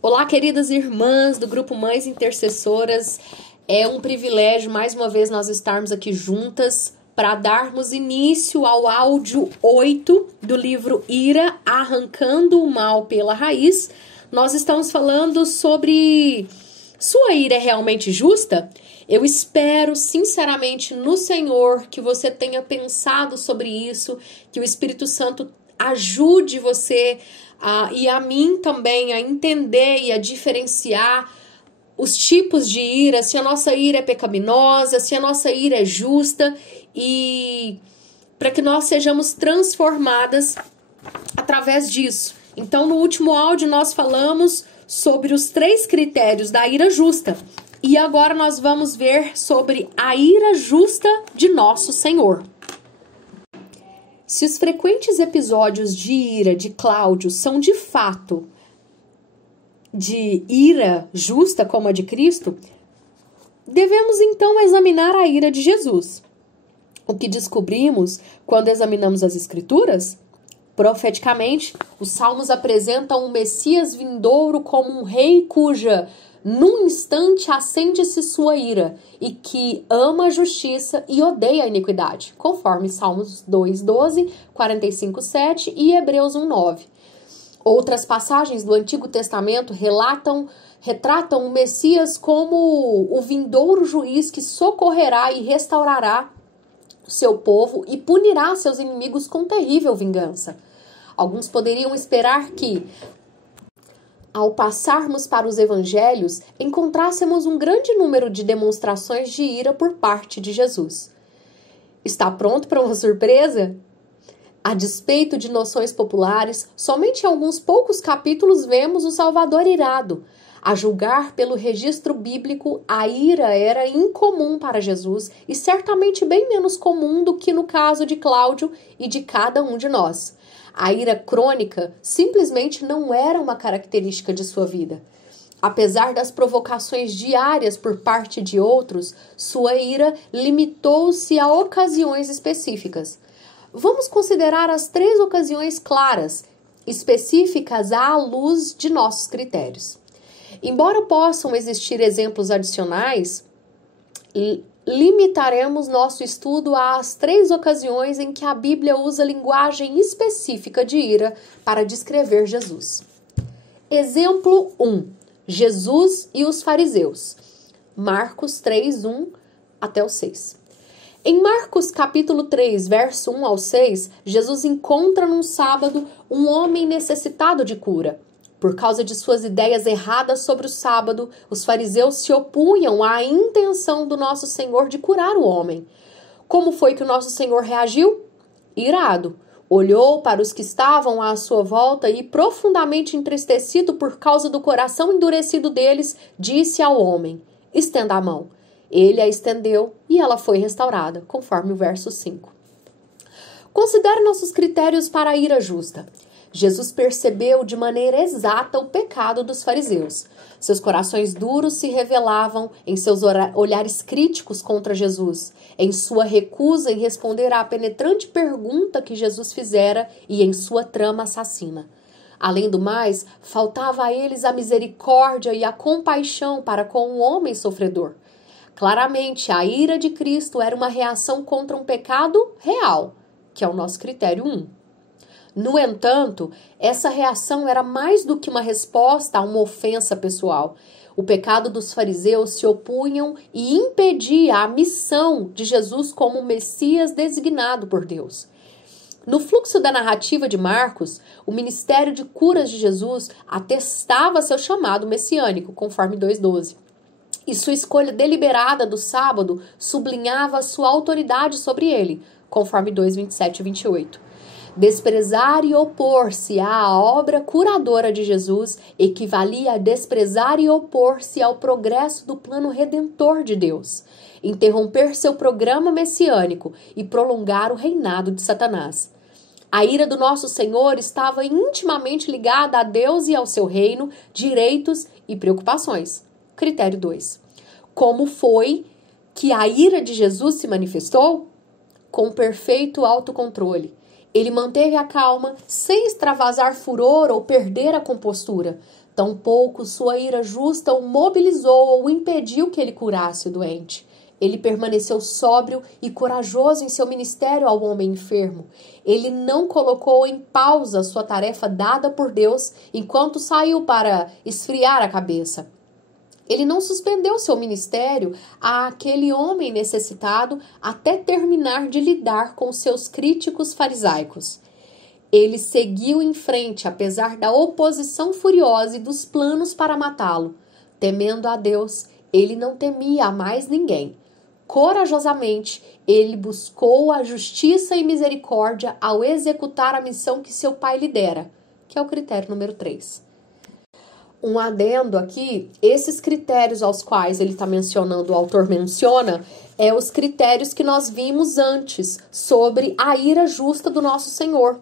Olá, queridas irmãs do Grupo Mães Intercessoras. É um privilégio, mais uma vez, nós estarmos aqui juntas para darmos início ao áudio 8 do livro Ira, Arrancando o Mal pela Raiz. Nós estamos falando sobre: sua ira é realmente justa? Eu espero, sinceramente, no Senhor, que você tenha pensado sobre isso, que o Espírito Santo ajude você e a mim também a entender e a diferenciar os tipos de ira, se a nossa ira é pecaminosa, se a nossa ira é justa, e para que nós sejamos transformadas através disso. Então, no último áudio, nós falamos sobre os 3 critérios da ira justa. E agora nós vamos ver sobre a ira justa de nosso Senhor. Se os frequentes episódios de ira de Cláudio são de fato de ira justa como a de Cristo, devemos então examinar a ira de Jesus. O que descobrimos quando examinamos as Escrituras? Profeticamente, os Salmos apresentam um Messias vindouro como um rei cuja, num instante, acende-se sua ira e que ama a justiça e odeia a iniquidade, conforme Salmos 2:12, 45:7 e Hebreus 1:9. Outras passagens do Antigo Testamento retratam o Messias como o vindouro juiz que socorrerá e restaurará seu povo e punirá seus inimigos com terrível vingança. Alguns poderiam esperar que, ao passarmos para os evangelhos, encontrássemos um grande número de demonstrações de ira por parte de Jesus. Está pronto para uma surpresa? A despeito de noções populares, somente em alguns poucos capítulos vemos o Salvador irado. A julgar pelo registro bíblico, a ira era incomum para Jesus e certamente bem menos comum do que no caso de Cláudio e de cada um de nós. A ira crônica simplesmente não era uma característica de sua vida. Apesar das provocações diárias por parte de outros, sua ira limitou-se a ocasiões específicas. Vamos considerar as 3 ocasiões claras, específicas à luz de nossos critérios. Embora possam existir exemplos adicionais, limitaremos nosso estudo às 3 ocasiões em que a Bíblia usa linguagem específica de ira para descrever Jesus. Exemplo 1. Jesus e os fariseus. Marcos 3, 1 até o 6. Em Marcos capítulo 3, verso 1 ao 6, Jesus encontra num sábado um homem necessitado de cura. Por causa de suas ideias erradas sobre o sábado, os fariseus se opunham à intenção do nosso Senhor de curar o homem. Como foi que o nosso Senhor reagiu? Irado. Olhou para os que estavam à sua volta e, profundamente entristecido por causa do coração endurecido deles, disse ao homem: estenda a mão. Ele a estendeu e ela foi restaurada, conforme o verso 5. Considere nossos critérios para a ira justa. Jesus percebeu de maneira exata o pecado dos fariseus. Seus corações duros se revelavam em seus olhares críticos contra Jesus, em sua recusa em responder à penetrante pergunta que Jesus fizera e em sua trama assassina. Além do mais, faltava a eles a misericórdia e a compaixão para com o homem sofredor. Claramente, a ira de Cristo era uma reação contra um pecado real, que é o nosso critério 1. No entanto, essa reação era mais do que uma resposta a uma ofensa pessoal. O pecado dos fariseus se opunham e impedia a missão de Jesus como Messias designado por Deus. No fluxo da narrativa de Marcos, o ministério de curas de Jesus atestava seu chamado messiânico, conforme 2:12. E sua escolha deliberada do sábado sublinhava sua autoridade sobre ele, conforme 2:27 e 28. Desprezar e opor-se à obra curadora de Jesus equivalia a desprezar e opor-se ao progresso do plano redentor de Deus, interromper seu programa messiânico e prolongar o reinado de Satanás. A ira do nosso Senhor estava intimamente ligada a Deus e ao seu reino, direitos e preocupações. Critério 2. Como foi que a ira de Jesus se manifestou? Com perfeito autocontrole. Ele manteve a calma, sem extravasar furor ou perder a compostura. Tampouco sua ira justa o mobilizou ou impediu que ele curasse o doente. Ele permaneceu sóbrio e corajoso em seu ministério ao homem enfermo. Ele não colocou em pausa sua tarefa dada por Deus enquanto saiu para esfriar a cabeça. Ele não suspendeu seu ministério àquele homem necessitado até terminar de lidar com seus críticos farisaicos. Ele seguiu em frente, apesar da oposição furiosa e dos planos para matá-lo. Temendo a Deus, ele não temia a mais ninguém. Corajosamente, ele buscou a justiça e misericórdia ao executar a missão que seu pai lhe dera, que é o critério número 3. Um adendo aqui, esses critérios aos quais ele está mencionando, o autor menciona, os critérios que nós vimos antes sobre a ira justa do nosso Senhor,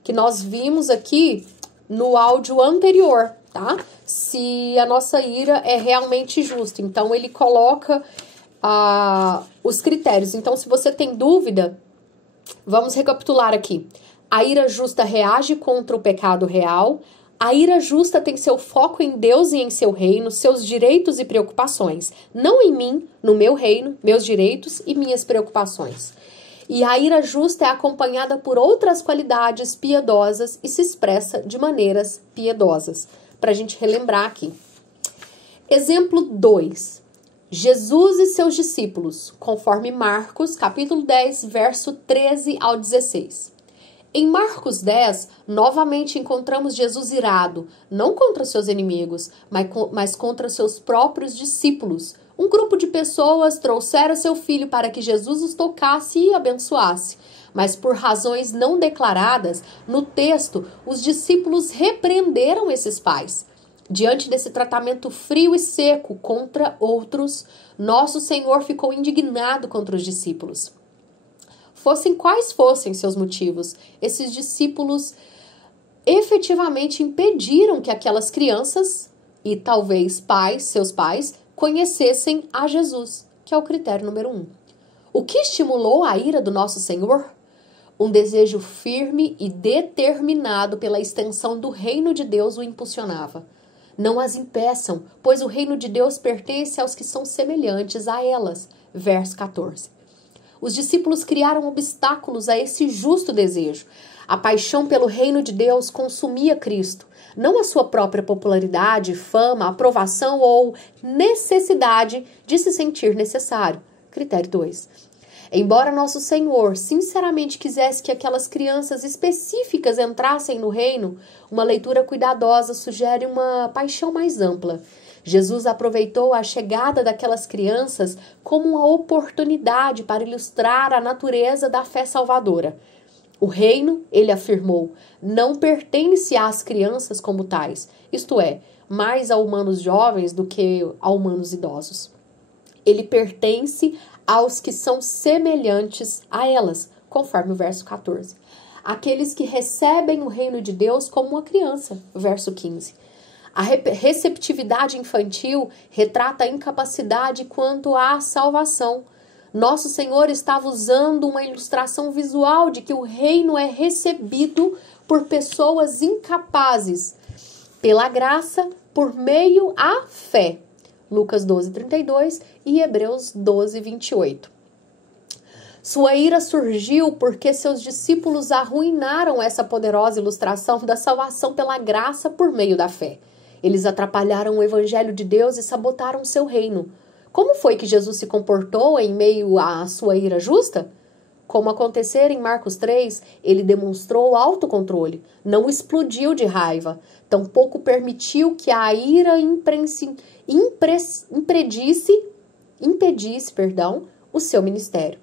que nós vimos aqui no áudio anterior, tá? Se a nossa ira é realmente justa. Então, ele coloca os critérios. Então, se você tem dúvida, vamos recapitular aqui. A ira justa reage contra o pecado real. A ira justa tem seu foco em Deus e em seu reino, seus direitos e preocupações. Não em mim, no meu reino, meus direitos e minhas preocupações. E a ira justa é acompanhada por outras qualidades piedosas e se expressa de maneiras piedosas. Para a gente relembrar aqui. Exemplo 2. Jesus e seus discípulos, conforme Marcos, capítulo 10, verso 13 ao 16. Em Marcos 10, novamente encontramos Jesus irado, não contra seus inimigos, mas contra seus próprios discípulos. Um grupo de pessoas trouxeram seu filho para que Jesus os tocasse e abençoasse. Mas por razões não declaradas, no texto, os discípulos repreenderam esses pais. Diante desse tratamento frio e seco contra outros, nosso Senhor ficou indignado contra os discípulos. Fossem quais fossem seus motivos, esses discípulos efetivamente impediram que aquelas crianças e talvez seus pais, conhecessem a Jesus, que é o critério número 1. O que estimulou a ira do nosso Senhor? Um desejo firme e determinado pela extensão do reino de Deus o impulsionava. Não as impeçam, pois o reino de Deus pertence aos que são semelhantes a elas. Verso 14. Os discípulos criaram obstáculos a esse justo desejo. A paixão pelo reino de Deus consumia Cristo, não a sua própria popularidade, fama, aprovação ou necessidade de se sentir necessário. Critério 2. Embora nosso Senhor sinceramente quisesse que aquelas crianças específicas entrassem no reino, uma leitura cuidadosa sugere uma paixão mais ampla. Jesus aproveitou a chegada daquelas crianças como uma oportunidade para ilustrar a natureza da fé salvadora. O reino, ele afirmou, não pertence às crianças como tais, isto é, mais a humanos jovens do que a humanos idosos. Ele pertence aos que são semelhantes a elas, conforme o verso 14. Aqueles que recebem o reino de Deus como uma criança, verso 15. A receptividade infantil retrata a incapacidade quanto à salvação. Nosso Senhor estava usando uma ilustração visual de que o reino é recebido por pessoas incapazes, pela graça, por meio à fé. Lucas 12:32 e Hebreus 12:28. Sua ira surgiu porque seus discípulos arruinaram essa poderosa ilustração da salvação pela graça por meio da fé. Eles atrapalharam o evangelho de Deus e sabotaram seu reino. Como foi que Jesus se comportou em meio à sua ira justa? Como acontecer em Marcos 3, ele demonstrou autocontrole, não explodiu de raiva, tampouco permitiu que a ira impedisse o seu ministério.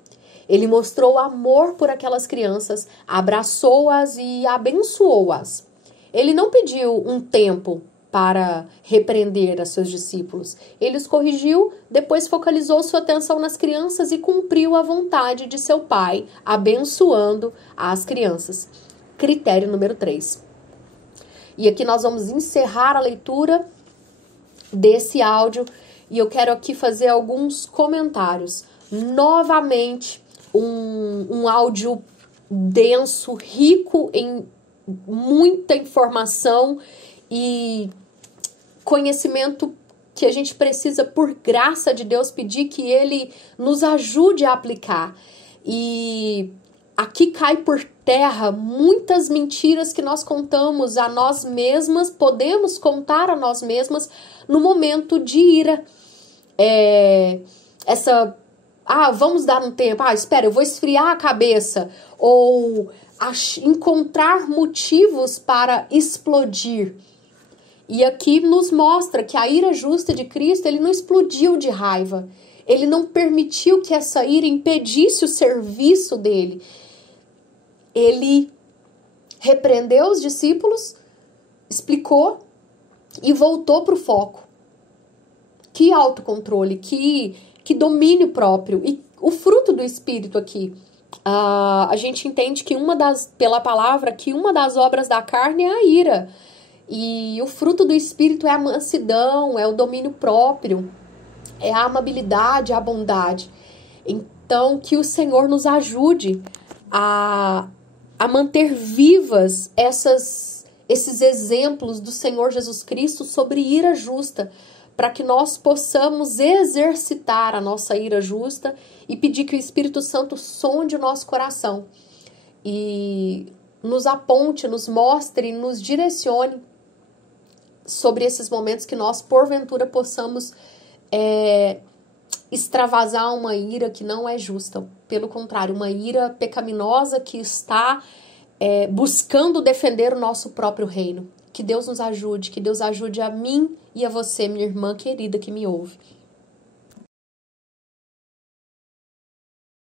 Ele mostrou amor por aquelas crianças, abraçou-as e abençoou-as. Ele não pediu um tempo para repreender a seus discípulos. Ele os corrigiu, depois focalizou sua atenção nas crianças e cumpriu a vontade de seu pai, abençoando as crianças. Critério número 3. E aqui nós vamos encerrar a leitura desse áudio e eu quero aqui fazer alguns comentários. Novamente, um áudio denso, rico em muita informação e conhecimento que a gente precisa, por graça de Deus, pedir que Ele nos ajude a aplicar. E aqui cai por terra muitas mentiras que nós contamos a nós mesmas, podemos contar a nós mesmas no momento de ira. Vamos dar um tempo, espera, eu vou esfriar a cabeça, ou encontrar motivos para explodir. E aqui nos mostra que a ira justa de Cristo, ele não explodiu de raiva, ele não permitiu que essa ira impedisse o serviço dele. Ele repreendeu os discípulos, explicou e voltou para o foco. Que autocontrole, que domínio próprio. E o fruto do Espírito aqui, a gente entende que pela palavra, que uma das obras da carne é a ira. E o fruto do Espírito é a mansidão, é o domínio próprio, é a amabilidade, a bondade. Então, que o Senhor nos ajude a manter vivas esses exemplos do Senhor Jesus Cristo sobre ira justa, para que nós possamos exercitar a nossa ira justa e pedir que o Espírito Santo sonde o nosso coração e nos aponte, nos mostre, nos direcione sobre esses momentos que nós, porventura, possamos extravasar uma ira que não é justa. Pelo contrário, uma ira pecaminosa que está buscando defender o nosso próprio reino. Que Deus nos ajude, que Deus ajude a mim e a você, minha irmã querida que me ouve.